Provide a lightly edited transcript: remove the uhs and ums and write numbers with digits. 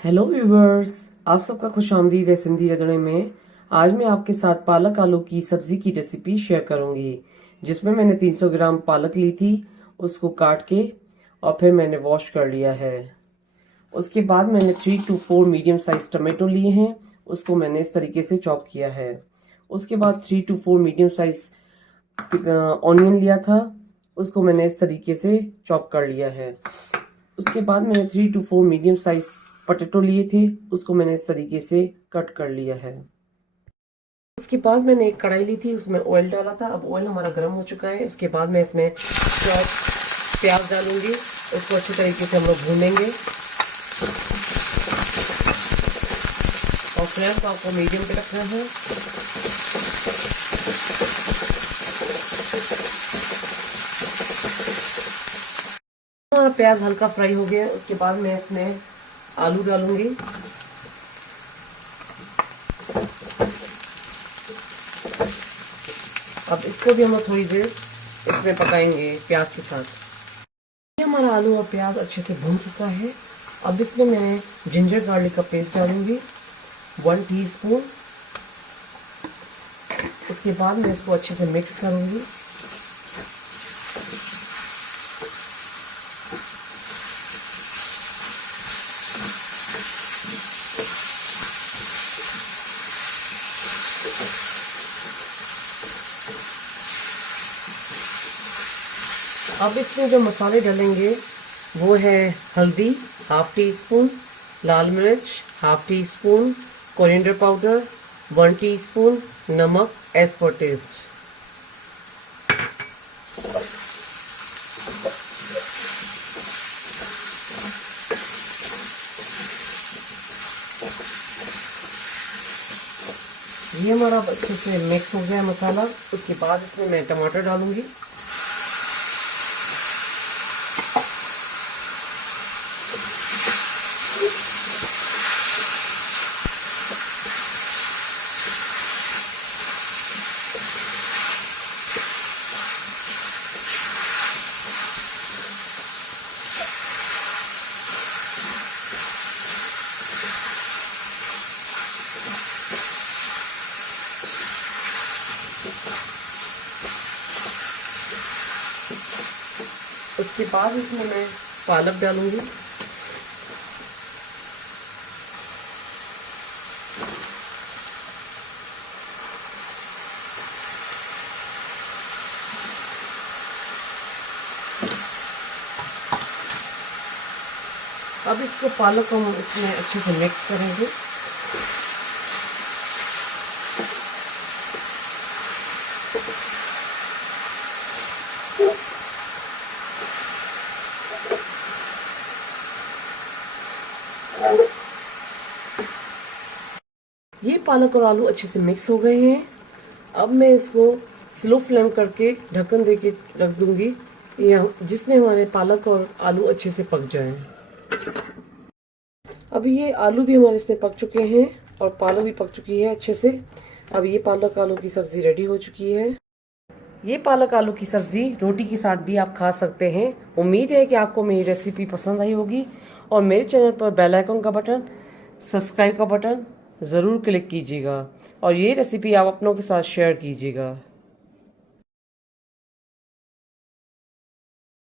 Hello viewers, आप सबका खुशामदीद है सिंधी रजड़े में। आज मैं आपके साथ पालक आलू की सब्ज़ी की रेसिपी शेयर करूंगी, जिसमें मैंने 300 ग्राम पालक ली थी, उसको काट के और फिर मैंने वॉश कर लिया है। उसके बाद मैंने 3 to 4 मीडियम साइज टमाटो लिए हैं, उसको मैंने इस तरीके से चॉप किया है। उसके बाद 3 to 4 मीडियम साइज ऑनियन लिया था, उसको मैंने इस तरीके से चॉप कर लिया है। उसके बाद मैंने 3 to 4 मीडियम साइज पोटैटो लिए थे, उसको मैंने इस तरीके से कट कर लिया है। उसके बाद मैंने एक कढ़ाई ली थी, उसमें ऑयल डाला था। अब ऑयल हमारा गर्म हो चुका है। इसके बाद मैं इसमें प्याज डालूंगी, उसको अच्छी तरीके से हम लोग भूनेंगे और फ्लेम को आपको मीडियम पे रखना है। हमारा प्याज हल्का फ्राई हो गया। उसके बाद मैं इसमें आलू डालूंगी। अब इसको भी हम लोग थोड़ी देर इसमें पकाएंगे प्याज के साथ। ये हमारा आलू और प्याज अच्छे से भून चुका है। अब इसमें मैं जिंजर गार्लिक का पेस्ट डालूंगी 1 टीस्पून। उसके बाद मैं इसको अच्छे से मिक्स करूंगी। अब इसमें जो मसाले डालेंगे वो है हल्दी हाफ टी स्पून, लाल मिर्च half tea spoon, coriander powder 1 teaspoon, नमक एज पर टेस्ट। ये हमारा अच्छे से मिक्स हो गया मसाला। उसके बाद इसमें मैं टमाटर डालूंगी। उसके बाद इसमें मैं पालक डालूंगी। अब इसको पालक को हम इसमें अच्छे से मिक्स करेंगे। ये पालक और आलू अच्छे से मिक्स हो गए हैं। अब मैं इसको स्लो फ्लेम करके ढक्कन दे के रख दूंगी, जिसमें हमारे पालक और आलू अच्छे से पक जाएं। अब ये आलू भी हमारे इसमें पक चुके हैं और पालक भी पक चुकी है अच्छे से। अब ये पालक आलू की सब्ज़ी रेडी हो चुकी है। ये पालक आलू की सब्ज़ी रोटी के साथ भी आप खा सकते हैं। उम्मीद है कि आपको मेरी रेसिपी पसंद आई होगी और मेरे चैनल पर बेल आइकन का बटन, सब्सक्राइब का बटन ज़रूर क्लिक कीजिएगा और ये रेसिपी आप अपनों के साथ शेयर कीजिएगा।